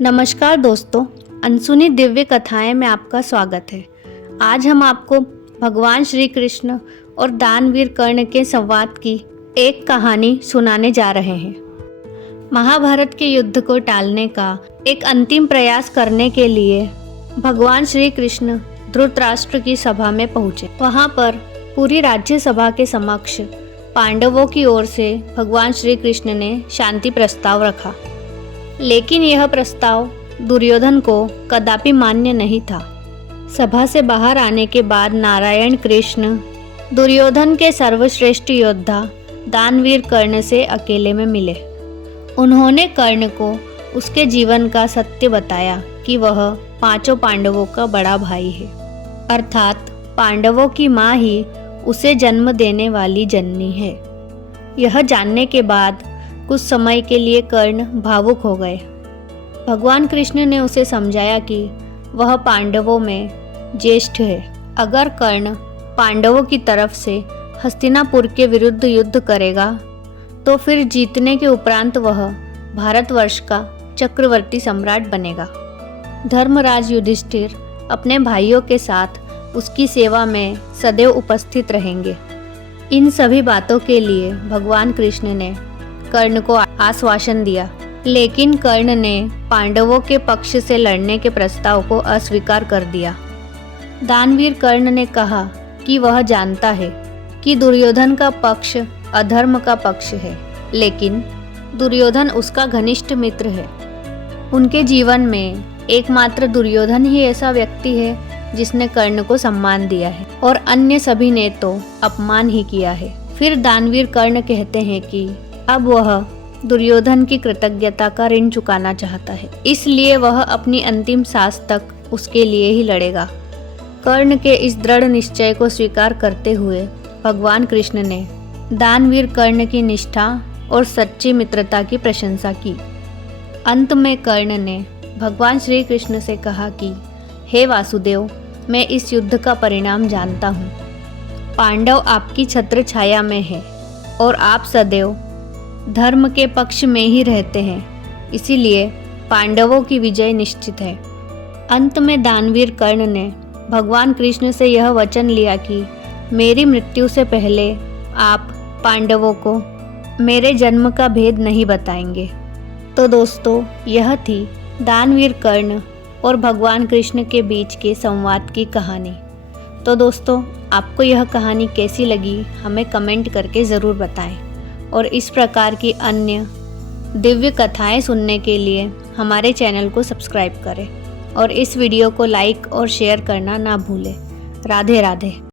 नमस्कार दोस्तों, अनसुनी दिव्य कथाएं में आपका स्वागत है। आज हम आपको भगवान श्री कृष्ण और दानवीर कर्ण के संवाद की एक कहानी सुनाने जा रहे हैं। महाभारत के युद्ध को टालने का एक अंतिम प्रयास करने के लिए भगवान श्री कृष्ण धृतराष्ट्र की सभा में पहुंचे। वहां पर पूरी राज्यसभा के समक्ष पांडवों की ओर से भगवान श्री कृष्ण ने शांति प्रस्ताव रखा, लेकिन यह प्रस्ताव दुर्योधन को कदापि मान्य नहीं था। सभा से बाहर आने के बाद नारायण कृष्ण दुर्योधन के सर्वश्रेष्ठ योद्धा दानवीर कर्ण से अकेले में मिले। उन्होंने कर्ण को उसके जीवन का सत्य बताया कि वह पांचों पांडवों का बड़ा भाई है, अर्थात पांडवों की माँ ही उसे जन्म देने वाली जननी है। यह जानने के बाद कुछ समय के लिए कर्ण भावुक हो गए। भगवान कृष्ण ने उसे समझाया कि वह पांडवों में ज्येष्ठ है। अगर कर्ण पांडवों की तरफ से हस्तिनापुर के विरुद्ध युद्ध करेगा तो फिर जीतने के उपरांत वह भारतवर्ष का चक्रवर्ती सम्राट बनेगा। धर्मराज युधिष्ठिर अपने भाइयों के साथ उसकी सेवा में सदैव उपस्थित रहेंगे। इन सभी बातों के लिए भगवान कृष्ण ने कर्ण को आश्वासन दिया, लेकिन कर्ण ने पांडवों के पक्ष से लड़ने के प्रस्ताव को अस्वीकार कर दिया। दानवीर कर्ण ने कहा कि वह जानता है कि दुर्योधन का पक्ष अधर्म का पक्ष है, लेकिन दुर्योधन उसका घनिष्ठ मित्र है। उनके जीवन में एकमात्र दुर्योधन ही ऐसा व्यक्ति है जिसने कर्ण को सम्मान दिया है और अन्य सभी ने तो अपमान ही किया है। फिर दानवीर कर्ण कहते हैं कि अब वह दुर्योधन की कृतज्ञता का ऋण चुकाना चाहता है, इसलिए वह अपनी अंतिम सांस तक उसके लिए ही लड़ेगा। कर्ण के इस दृढ़ निश्चय को स्वीकार करते हुए भगवान कृष्ण ने दानवीर कर्ण की निष्ठा और सच्ची मित्रता की प्रशंसा की। अंत में कर्ण ने भगवान श्री कृष्ण से कहा कि हे वासुदेव, मैं इस युद्ध का परिणाम जानता हूँ। पांडव आपकी छत्र छाया में है और आप सदैव धर्म के पक्ष में ही रहते हैं, इसीलिए पांडवों की विजय निश्चित है। अंत में दानवीर कर्ण ने भगवान कृष्ण से यह वचन लिया कि मेरी मृत्यु से पहले आप पांडवों को मेरे जन्म का भेद नहीं बताएंगे। तो दोस्तों, यह थी दानवीर कर्ण और भगवान कृष्ण के बीच के संवाद की कहानी। तो दोस्तों, आपको यह कहानी कैसी लगी हमें कमेंट करके ज़रूर बताएं और इस प्रकार की अन्य दिव्य कथाएं सुनने के लिए हमारे चैनल को सब्सक्राइब करें और इस वीडियो को लाइक और शेयर करना ना भूलें। राधे राधे।